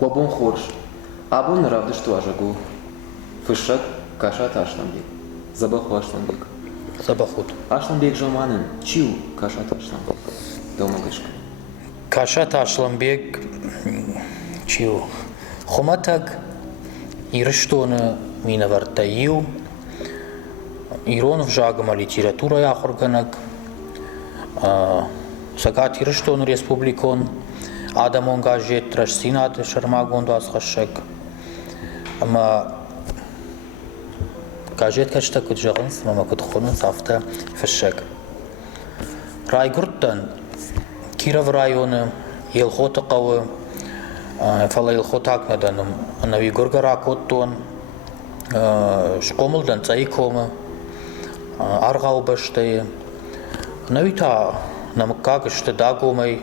Wabun khorsh. Abun ravde что ажагу. Fışak kaşat aşlanbek. Zabahу aşlanbek. Забахут. Aşlanbek жаманын чиу kaşat aşlanbek. Домагашка. Кашат Ашламбек чиу. Хоматак ирштоны минавартаю. Ирон в жагама литература яхорганак. Сагат ирштону республикон. Адамон гажет трашсинат шармагон дуасхашак. Ама гажет кашта куджагынс мама кудхонын сафта фашак. Райгурттан Киров районы, Елхота қауы, фала Елхотак наданым, Нави Горгарак оттон, Шқомылдан цайкомы, Арғау баштайы, Нави та намыккагышты дагомай,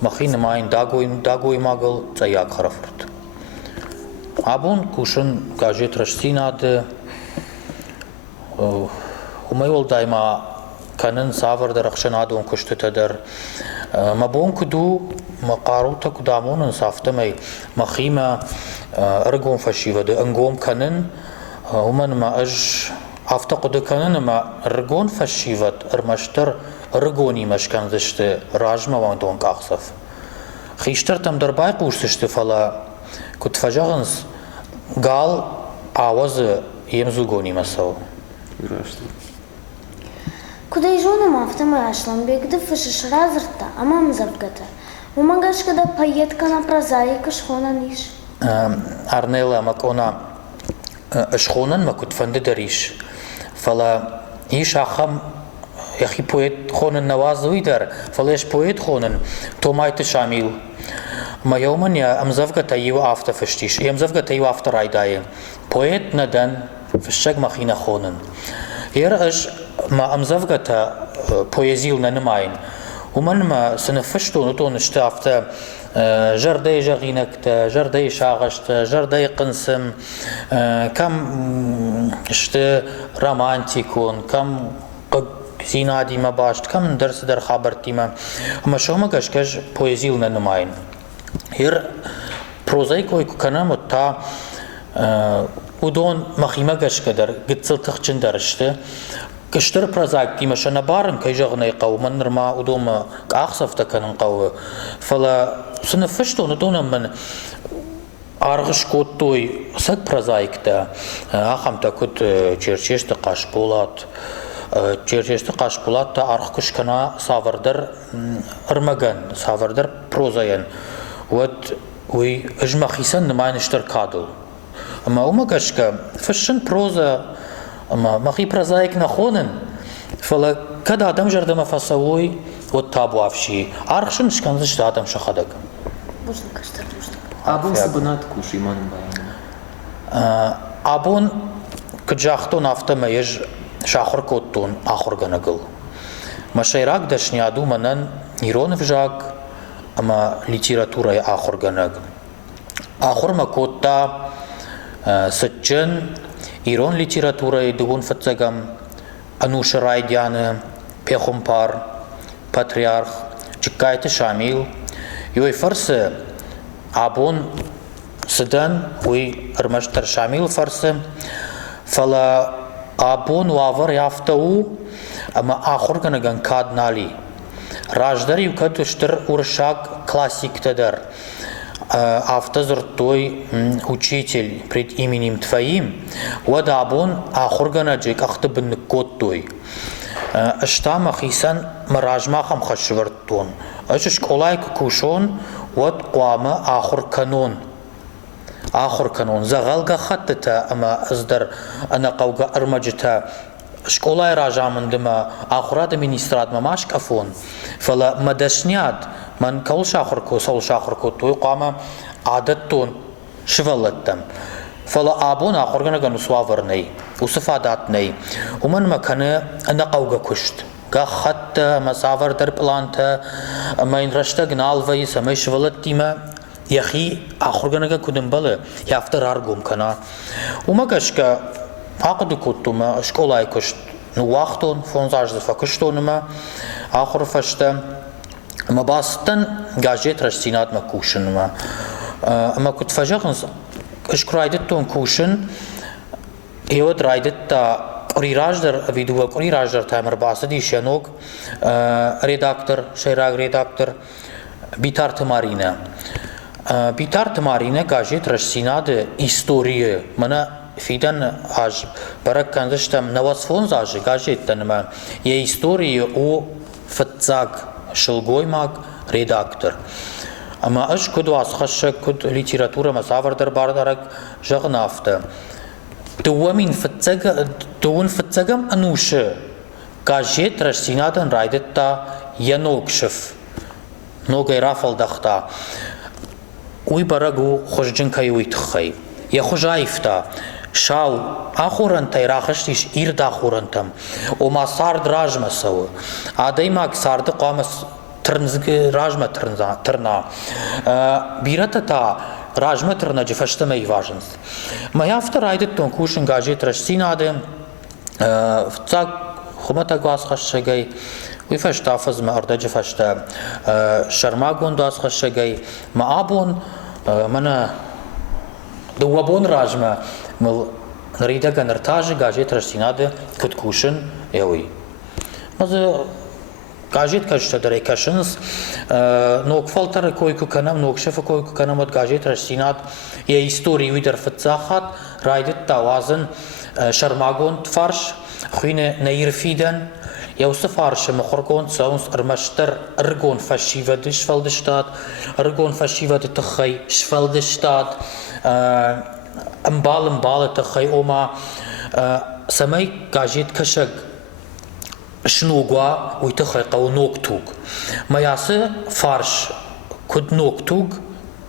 Махины майын дагой магыл цаяк харафырт. Абун кушын гажет рашсинады, Умай ол дайма канын савырдар ақшан адуын күшті тәдір. Мабон куду мақарута кудамонын сафтамай махима ыргон фашивады ангом канын уман ма аж афта куды канын ма ыргон фашивад ырмаштар ыргони машканзышты ражма вандон қақсав. Хиштар там дарбай қушсышты фала кутфажағынс гал авазы емзугони масау. Куда и женам автомой Ашламбек да фашиш разрта, а мам завгата. Умагаш когда поедка на прозаика шхона ниш. Арнела макона шхонан макут фанды дариш. Фала иш ахам яхи поет хонан навазуидар, фала иш поет хонан томайты шамил. Майоман я амзавгата его автофаштиш, и амзавгата его авторайдае. Поет надан фашаг махина хонан. Ер аж ما أمزفقتا بويزيلنا نماين ومن ما سنفشتو نتون اشتافتا جردي جغينكتا جردي شاغشتا جردي قنسم كم اشت رومانتيكون كم زينادي ما باشت كم درس در خابرتي ما وما شوما كشكش بويزيلنا نماين هير بروزايكو كنا متا ودون مخيمة كشكدر قتل تخشن درشته كشتر برزاك ديما شنا بارن كي جغني قو من نرما ودوما كأخصف تكن قو فلا سنفشتو ندونا من أرغش كوتوي سك برزايك تا أخم تكوت جيرجيش تقاش بولات جيرجيش تقاش بولات تا أرغش كنا سافردر أرمغان سافردر بروزاين ود وي أجمع خيسان نما نشتر كادل أما أما كشكا فشن بروزا أما ما خي برزايك نخونن فلا كذا آدم جرد ما فسوي والتابو عفشي عارخشن شكانزش آدم شخدك. Можно каштар можно. Абун сабанат куши манын баян. Абун كجاختون أفتما يج شاخر كوتون آخر جنقل. مشايرك دشني عدو منن نيرون فجاك أما ليتراتورة آخر جنقل. آخر ما كوتا سجن إيران ليتراتورة يدون فتزعم أنوش رايديان بيخمبار باتريارخ جكايت شامل يوي فرس عبون سدان وي أرمشتر شامل فرس فلا عبون وافر يافتو أما آخر كنغان كاد نالي راجدر يوكاد اشتر ورشاك كلاسيك تدر автозртой учитель пред именем твоим, водабон ахорганаджик ахтабн коттой. Аштамах исан маражмахам хашвартон. Ашиш колайк кушон вот қуама ахор канон. Ахор канон. Загалга хаттата ама аздар ана қауга армаджита. Школай ражамын дыма ахурад администрат мамаш кафон. Фала мадашнят من كل شهر كو سول شهر كو توي قام عادتون شفلتم فلا أبون آخر كنا سوافرني وصفاداتني ومن ما كان أنا قوجا كشت كا خط مسافر در بلانتا ما ينرشتا جنال فيس ما شفلتي ما يخي آخر كنا كودن بله يافتر أرجوم كنا وما كشكا عقد كتو ما شكولاي كشت نوقتون فونزاج دفكشتون ما آخر فشتا ما باستن گاجت رشتینات ما کوشن ما Ama kut fajaqns ishkraydet ton kushin Eod raydet ta Qrirajder video Qrirajder tamer basidi shenok redaktor Shayrag redaktor Bitar Tamarina Bitar Tamarina gajet rashsinad istorie mana fidan aj barak kanzishtam nawasfon zaj gajet tanma ye istorie o fatzag shilgoymag redaktor Ama ash kud waskhasha kud literatura masavar darbar darak jagnafta Tuwamin fatsagam anusha gajet rashsinadan raidetta yanokshif nogay rafal dakhta uy baragu khojjin kayuit khay ya khojaifta shaw akhuran tayraqshtish irda khurantam o masar drajmasaw adaymak sardı qamas trnzge rajma trna birata ta Rajmatrna jefashta mei важность. Моя вторая тон кушен гажет рашсинаде так хумата газ хашгай ви фаштафаз ма арда жефашта шармагон дас хашгай ма абон мана дуабон рajma мал рида ганартаж гажет рашсинаде кут кушен еви. Маза Gajet kaçta da rekaşınız, nokfaltar koyku kanam, nokşefa koyku kanam od gajet raşsinat, ye istoriyi uydar fıtzahat, raydet tavazın şarmagon tfarş, xuyne neyrfiden, yavsa farşı mıxorgon sauns armaştar argon faşivadi şfaldıştat, argon faşivadi tıxay şfaldıştat, ambalı tıxay oma, samay gajet kaşag, Шнугва уйтахайqa noktug. Mayası farş kud noktug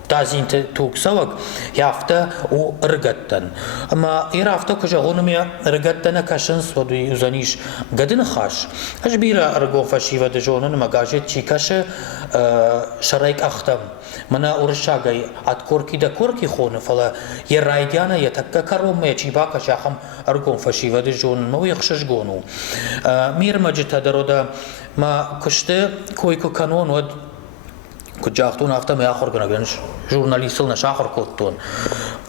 tazinte tug savak yafta o rgattan. Ama irafta kujagunum ya rgattana kaşın sodu uzaniş gadin khaş. Ajbira argo fashiva de jonun magajet chikash şarayk axtam. Mana urshagay at korki da korki khone fala ya raydiana ya takka karom ya chibaka shaham argon fashiva de jonun ma yakhshash gonu. Mir majta daroda ma kushte koyku kanon od Kucaktun hafta me akhor gana geniş jurnalistil na şahor kottun.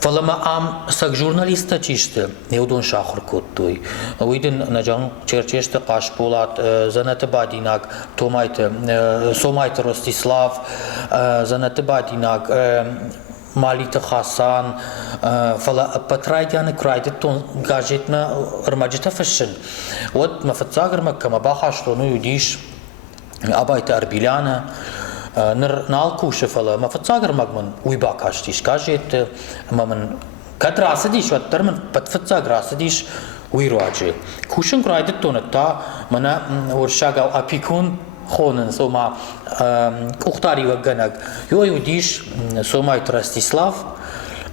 Falama am sak jurnalista çişti. Neudun şahor kottuy. Uydin najan çerçeşte qaşpolat zanatı badinak tomayte somayte Rostislav zanatı badinak Malite Hasan fala patraydianı kraydet ton gazetme ırmacıta fışın. Od mafatsagar makama bahaştonu yudiş abayta arbilana nalkuše fala ma fatsagar magman uyba kaştiş gajet maman katrası diş vat termin pat fatsagar diş uyruacı kuşun kraydet tonatta mana urşaga apikun khonen soma uxtari vaganak yo diş somay Rostislav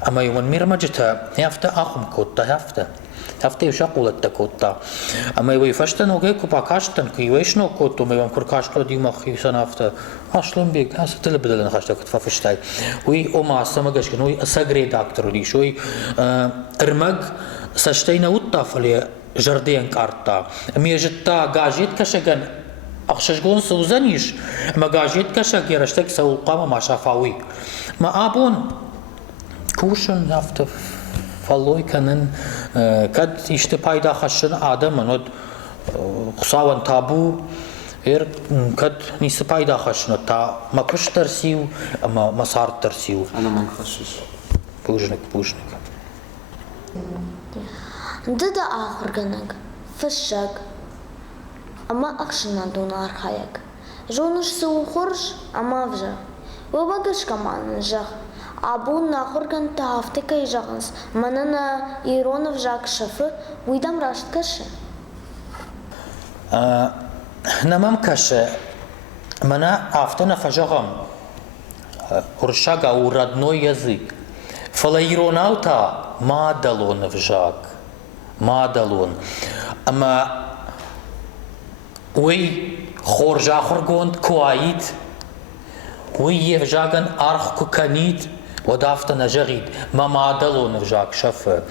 ama yuman mirmajta hafta akhum kotta hafta yuşaqulat kotta ama yuy fashtan oge kupakashtan kuyeshno kotto mevan kurkashto dima khisan hafta aslan bek hasatel bedelan khashta kutfa fashtay uy o masama gashkin uy asagre doktor diş uy irmag sashtayna uttafali jardian karta mijetta gajet kashagan akhshashgon suzanish ma gajet kashag yarashtak sawqama ma shafawi ma abun kuşun hafta falloykanın kad işte payda haşın adamın od khusavan tabu kad nisi payda haşın ta makuş tersiv ama masar tersiv Ana man khashish. pujnik Dada ahurganak, fışak, ama akşına donar hayak. Jonuş soğurş ama vja. Vabagaş kamanın jah. Abun nahurgan ta hafte kay jagans. Manana ironov jak şafı, uydam raşt kaşı. Namam kaşı mana aftana fajagam urşaga u родной язык. Фала иронаута мадалон вжак. Мадалон. Ama uy khorja khorgond kuait uy yevjagan arx kukanit ودافتا نجغيد ما معدلو نفجاك شف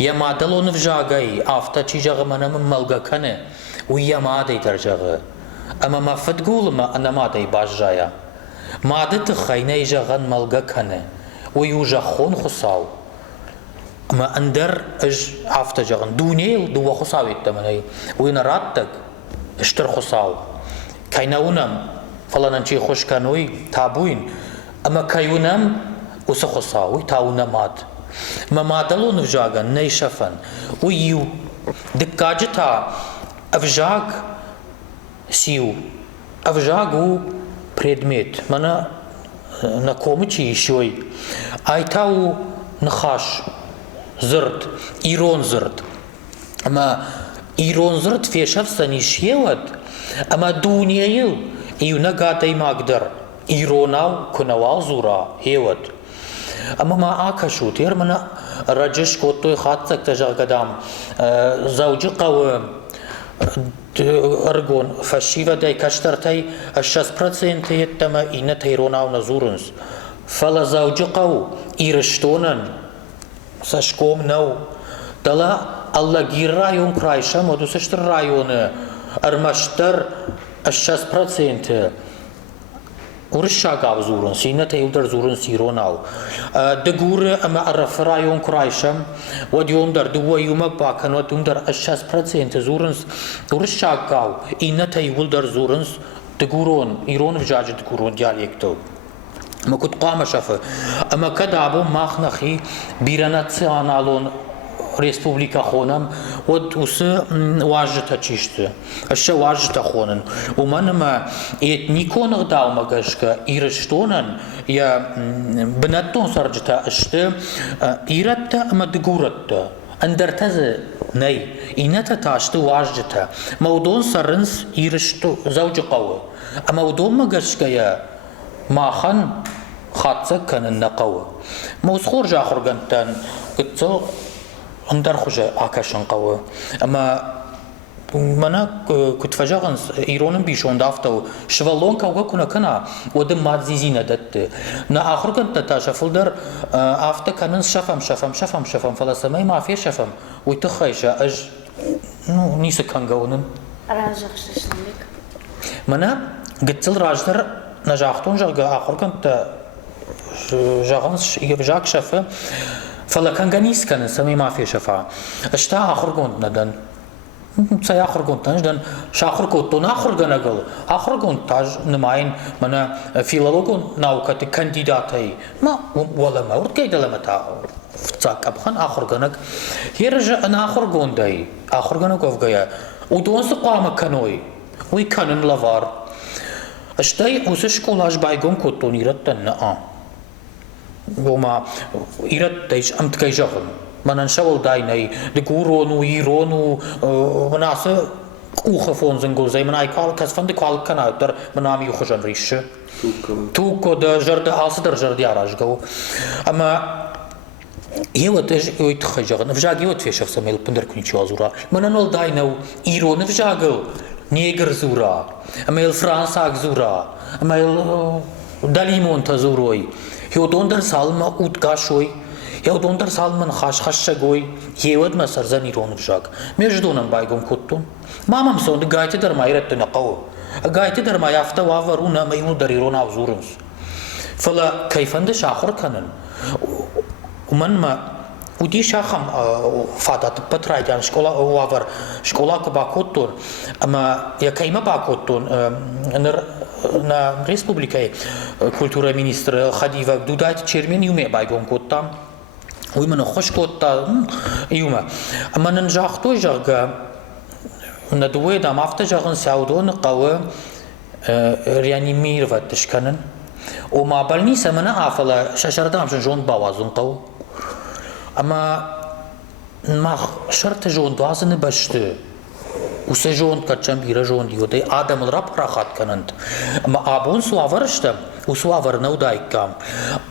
يا معدلو نفجاقي افتا چي جغ منا من ملغا كنه ويا ما دي درجغ اما ما فتقول ما انا ما دي باش جايا ما دي تخيني جغن ملغا كنه ويوجخون خصاو ما أندر إج عفت جغن دونيل دو خصاو يتمني وين راتك اشتر خصاو كايناونم فلان شي خوش كانوي تابوين أما كايونم وسخصاوي تاونا مات ما مادلو نفجاغن نيشفن ويو دكاجتا أفجاغ سيو أفجاغو предмет منا نكومتشي شوي أيتاو نخاش زرد إيرون زرد أما إيرون زرد في شخصني شيوت أما دونيا إيو نقاتي مقدر إيروناو كنوال زورا هيوت أما ما آكشو تير منا رجش كوتوي خاطك تجا قدام زوجي قوي أرجون فشيفا داي كشترتي الشاس برسنت يتما إنا تيروناو نزورنس فلا زوجي قو إيرشتونن سشكوم نو دلا الله غير رايون كرايشا مدو سشتر رايون أرمشتر الشاس برسنت ورشاقاب زورن سينا تيودر زورن سيروناو دغور اما الرفرايون كرايشم وديوم در دو يومك باكن ودوم در اشاس برسنت زورن ورشاقاو إنا تيولدر زورن دغورون ايرون فجاج دغورون ديالكتو ما كنت قام شفه اما كدابو ماخنخي بيرانات انالون республика хонам вот усы важта чишты аща важта хонан уманма этниконг далмагашка ирштонан я бнаттон саржта ашты иратта мадгуратта андертаз nay ината ташты важта маудон сарынс иршту завжы қауы маудон магашка я махан хатса канын нақауы маусхор жахургантан гытсо أندر خوجه آکشان قوه اما منا كنت فجأة إيرانم بيشون دافتو شوالون كوجا كنا كنا ودم مادزيزينه دت نا آخر كنت تاشفل در آفته كنن شفم فلسمي ما في شفم ويتخيشه أج نيس كان جونن راجع ششنبك منا قتل راجدر نجاحتون جا آخر كنت جاغنس يبجاك شفه فلا كان جنيس كان سمي ما في شفاعة اشتا آخر قوند ندن سي آخر قوند تنج دن شاخر قوتون آخر جنقل آخر قوند تاج نماين منا فيلولوجون ناوكت كانديداتي ما ولا ما ورد كيد لما تا فتاك أبخن آخر جنق يرجع أنا آخر قوندي آخر جنق وفجاء ودون سقامة كانوي ويكانن لافار اشتاي وسش كولاج بايجون كوتون يرتن وما إيرت تيج أمت كيجهم من أنشأوا دايني دكورونو يرونو مناسة أوخفون زنقول زي من أيكال كسفن دكال كنايتر منامي يخرجن ريش توكو ده جرد آسدر جرد يارجعو أما يوت يتخجغن فجاج يوت في شخص ميل بندر كني شازورا من أنول داينو إيرون فجاجو نيجر زورا أما الفرنسا زورا أما داليمون تزوروي يودوندر سالما أوتكاشوي يودوندر سالمن خاشخاشجوي يود ما سرزن إيرون فجاج ميجدونن بايجون كوتون ما ممسون دقايت در ما يرتنا قو قايت در ما يافتا وافرونا ما يمو در إيرون أوزورنس فلا كيفند شاخر كنن ومن ما ودي شاخم فاتت بترايدان شكولا وافر شكولا كباكوتون أما يا كيما باكوتون на республикой культура министр Хадива дудать чермен юме байгон коттам уймана хош котта юма ама нанжах той жага на дуе да мафта жагын саудон қавы реанимировать тышканын о ма больница мана афала шашардам жон бавазун қау ама ма шарт жон базыны башты وسه جون كتشم بيرا جون ديودي آدم الرب راحت كننت ما أبون سوافرشتم وسوافر نودايك كام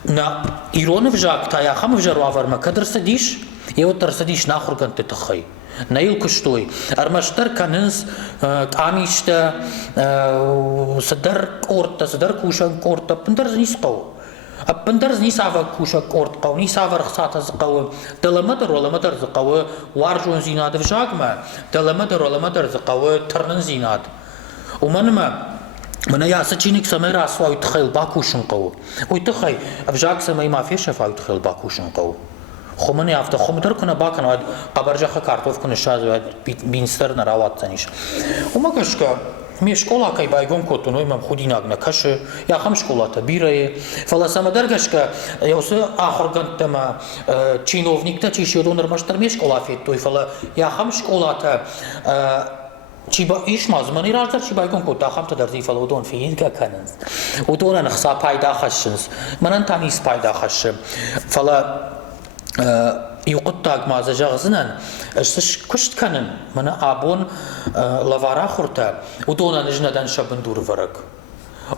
نا إيرون فجاك تايا خم فجر وافر ما كدر سديش يو ترسديش ناخر كنت تخي نايل كشتوي أرمشتر كننس كاميشتا صدر كورتا صدر كوشا كورتا بندر نيسقو أبندر نيسافر كوشا كورت قو نيسافر خسات زقو دلمدر ولا مدر زقو وارجون زينات فجاك ما دلمدر ولا مدر زقو ترنن زينات ومن ما Mână ia să cinic să mera să uit xel bakushun qău. Uite xăi, avjaq să mai mafie și uit xel bakushun qău. Xomână aftă xomdăr când bacan ad qabarja xa kartof când șază binster na rawatanish. Uma gășcă mi școala că bai gon cotu noi m-am hudinagna ca și ia ham școala ta biraie fala să mă dergăș că eu să ahorgantama chinovnik ta ci și donor maștar mi școala fet toi fala ia ham școala ta Ciba işmaz mı niraltar ciba gon cotu ham ta darzi fala odon fi ga kanans odon an xsa payda xashins manan tanis payda xash fala يقطع مازجاغزنا اشتش كشت كانن من ابون لافارا خورتا ودونا نجنا دان شابن دور فرق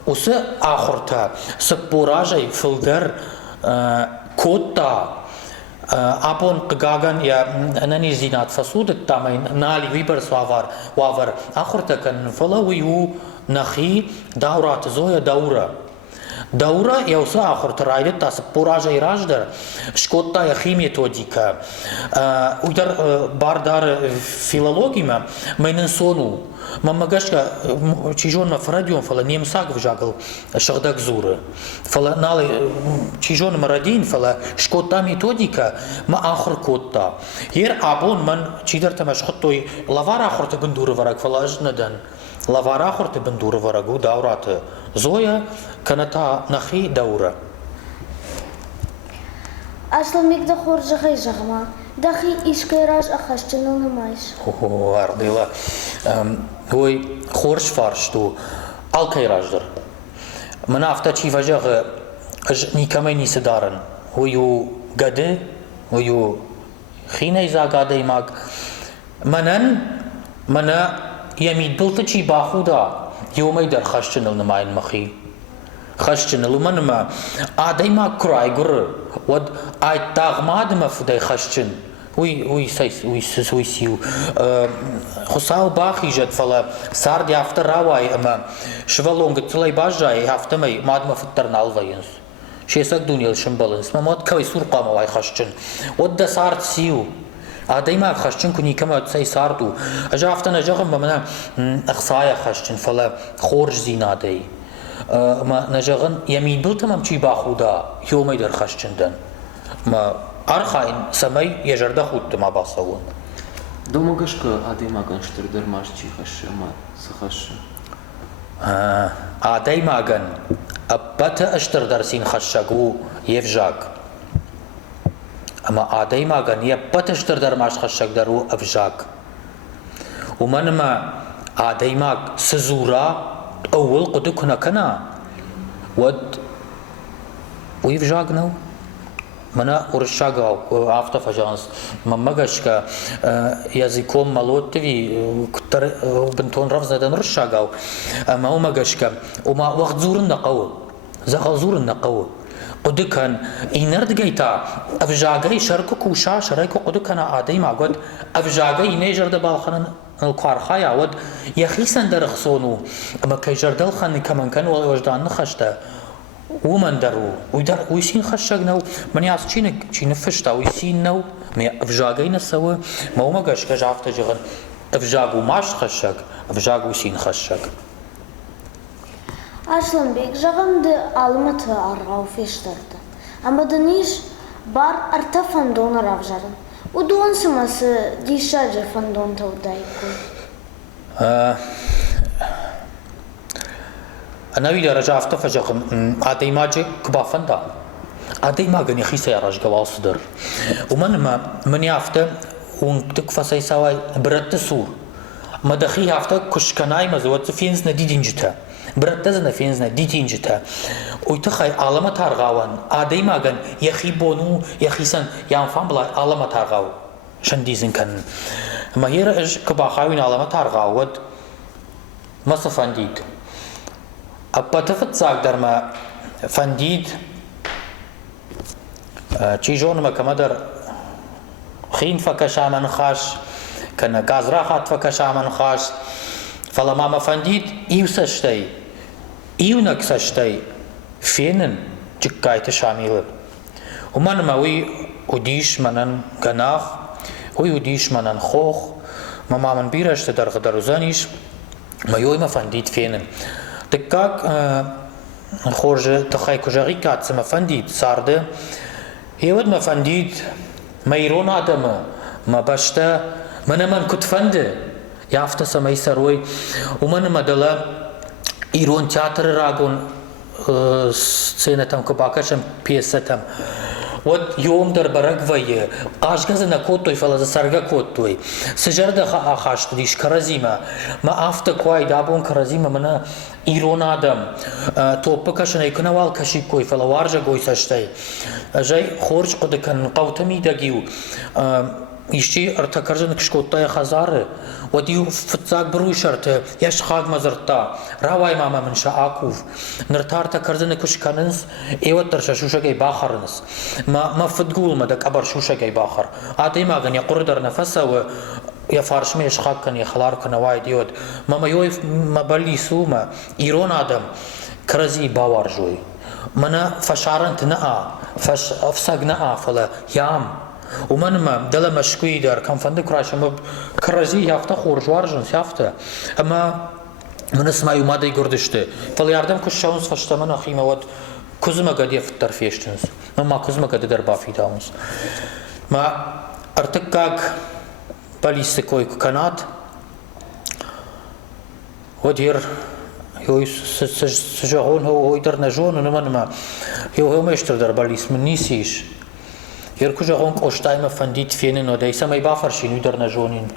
وس اخورتا سبوراجي فلدر كوتا ابون قغاغن يا انني زينات فسود التامين نالي ويبر سوافر وافر اخورتا كان فلويو نخي دورات زويا دوره Daura eu să ahort raideta să puraja irajdar școtta ya chimie metodică udar bardar filologima mai nënsonu mamagașka cijon ma fradion fala nemsak vjagal shagdak zură fala nale cijon maradin fala școtta metodică ma ahor cotta yer abon man cidar tamash khottoi lavara ahort gândur varak fala ajnadan lavara ahort gândur varagu daurată Zoya kanata nahi daura. Aslamik da khorja khayjagma. Dahi ishkeraj akhashchenun hamais. Ardila. Hoi khorj farshtu alkayrajdir. Mana afta chi vajag nikamay nisdaran. Hoyu gade, hoyu khine zagade mag. Mana yamid bulta chi bakhuda. يوم يدر خشن النماين مخي خشن لمن ما عادي ما كراي قر ود اي تاغماد ما فدي خشن وي سيس وي سويسيو خصاو باخي جد فلا صار دي افتر راواي اما شفالون قتلي باجاي هفته مي ماد ما فتر نالفاينس شيسك دنيا الشمبلنس ما مود كوي سور قام واي خشن ود صار تسيو دايما خشن كوني كما تسي ساردو اجافتنا جغم بمنا اخصايا خشن فلا خورج زينادي ما نجغن يمين بل تمام چي باخودا يوم يدر خشن دن ما ارخاين سمي يجرده خود ما باسون Domagășcă adema gânștăr dărmaș ci hășă ma să hășă دايما غن ابتا اشتر درسين خشگو يفجاك اما عادي ما غنيه بتشتر در ماش خشك درو افجاك ومن ما عادي ما سزورا اول قد كنا كنا ود ويفجاك نو منا ورشاغا افتا فجانس ممغشكا يزيكم مالوتي كتر بنتون رفز دن رشاغا ما ومغشكا وما وقت زورن نقو زغزورن نقو قدكن اینرد گیتا افجاگی شرکو کوشا شرکو قدکن آدی ما قد افجاگی نیجر دبال خنن القارخایا ود یخیسن درخصونو اما کی جردل خن کمن کن وجدان نخشته ومن درو ويدر ويسين خشجنو من ياس چي نفشتا ويسين نو مي افجاگي نسوه ما وما قاش كجافت جغن افجاگو ماش خشج افجاگو سين خشج Aslanbek jagam de almatı arrav feştardı. Ama da niş bar arta fandon aravjarın. O doğan sıması dişacı fandon tavdayku. أنا ويدا رجعت فجأة عادي ماجي كبافندا عادي ما جني خيسة يا رجع واصدر ومن ما من يافته ونتكفى سيساوي برت سور ما دخي يافته كش كناي مزود فينز ندي دينجتا برت زنا فينز ندي دينجتا ويتخي علامة تارغاوان عادي ما جن يخي بونو يخيسن يانفهم بلا علامة تارغاو شنديزن كان ما هي رج كباخاوين علامة تارغاود ما صفنديد أبتفت ساق درما فنديد چیجون ما كمدر خين فكشا من خاش كنا غاز راحت فكشا من خاش فلما ما فنديد سشتي نك سشتي فينن جكايت شامل ومن ما وي وديش منن غناخ وي وديش منن خوخ ما من بيرش تدر غدر زانيش ما يوي ما فنديد فينن Дикак خورج تخای کجایی کات مفندید سارده هیود مفندید میرون آدم ما باشته من کت فنده یافته سمی سروی و من مدلا ایران تئاتر راگون سینتم کباکشم پیستم ود يوم در برقوية عاشقز نكوتوي فلا سرقة كوتوي سجرد خاشت ديش كرزيمة ما أفت كواي دابون كرزيمة منا إيرون آدم توبكشن يكون وال كشي كوي فلا وارجا كوي سشتاي جاي خورج قد كان قوتمي دقيو يشتي ارتكرجن كشكوتاي خزاره وديو فتزاق بروي شرط يش خاق مزرتا راواي ماما من شاكوف نرتار تكرجن كشكننس ايوت ترشا شوشا جاي باخرنس ما فتقول ما دك ابر شوشا جاي باخر اتي ما غني قردر نفسه و يا فارش ميش خاق كان يخلار كان وايد ديود ماما يويف ما بلي سوما ايرون ادم كرزي باور جوي منا فشارنت نا فش افسقنا فلا يام ومن ما دل مشكوي دار كان فندق راش ما كرزي يافته خورج وارجن يافته اما من اسمع يوم هذا يقردشته فلياردم كشاونس فشتمن اخي مواد كزما قد يفتر فيشتنس ما كزما قد دربا في داونس ما ارتكاك باليس كوي كانات ودير هو سجون هو يدر نجون ونمن ما هو ما يشتر در باليس من نيسيش يركوجا غونك أشتاي مفنديت فينن ودايسا ما يبافرشين يدر نجونين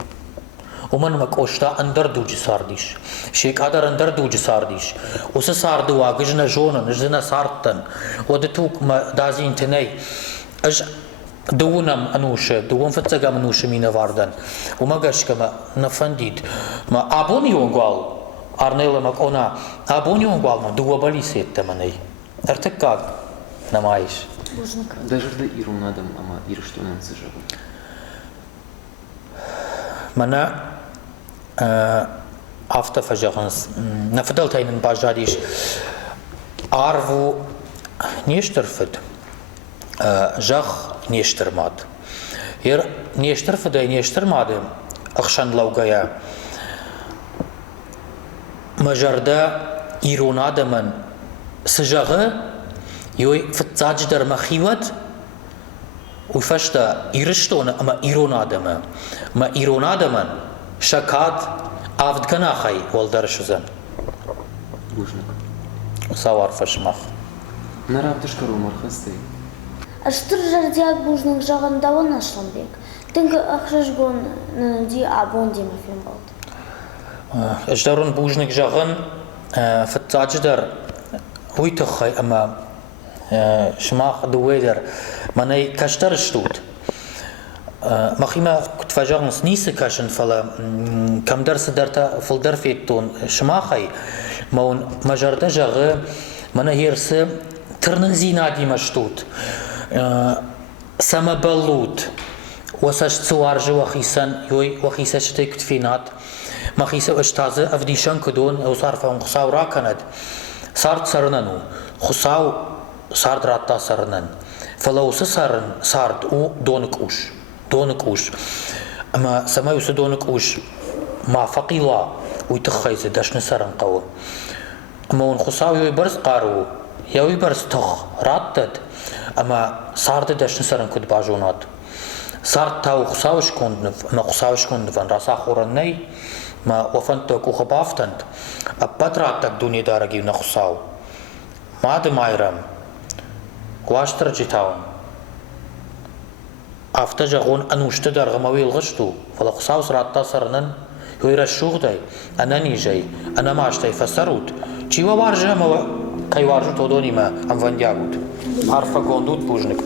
ومن مك أشتا أندر دوجي سارديش شيك أدر أندر دوجي سارديش وس ساردو واجج نجونا نجنا سارتن ودتوك ما دازين تناي أج دوونم أنوش دوون فتزا منوش مين واردن وما قش كما نفنديت ما أبوني ونقال أرنيل مك أنا أبوني ونقال ما دوا بالي سيت تمني ارتكاك نمايش Дажырды ирун адам, ама ирыштунан сыжабы. منا أفتا فجأنس نفدل تاينن باجاديش عارفو نيشترفد جخ نيشتر ماد ير نيشترفد نيشتر ماد أخشان لوغايا مجردا إيرون آدمن سجغه يوي فتزاج در مخيوت وفشتا إيرشتون أما إيرون آدم ما إيرون آدمن شكات عفد كنا خي والدرشزن Бужник. سوار فشمخ Нарав дышкару мархасты. Аштыр жардиак бужның жағын даван ашланбек. Тінгі ақшаш гон ди абон дима филм болды. أجدرون بوجنك جغن فتزاج در هوي تخي أما شماخ دويدر مني كشتر شتوت مخيما كنت فجرنس نيس كاشن فلا كم درس درتا فل درفيتون شماخي مون مجرد جغ من هيرس ترنزي نادي مشتوت سما بلوت وساش تسوارج وخيسان يوي وخيساش تكت فينات مخيسا اشتازه افديشان كدون او صار فهم خصاو راكند صارت سرننو خصاو صارت راتا سرنن فلوس سرن صارت او دونك اوش اما سما يوس دونك اوش ما فقيلا ويتخيز دشن سرن قو اما ون خصاو يوي برز قارو يوي برز تخ راتد اما صارت دشن سرن كد باجونات صارت تاو خصاوش كوند ما خصاوش كوند فان راسا خورني ما وفنتك وخبافتند أبتراتك دوني دارجي نخصاو ما دمايرم واشتر جتاون أفتجعون أنوشت درغموي الغشتو فلا خصاو سراتا سرنن يوير الشوغداي أنا نيجي أنا ما أشتاي فسروت چيوا وارجا ما كي وارجو تودوني ما أم فاندياغوت عارفة قوندوت بوجنك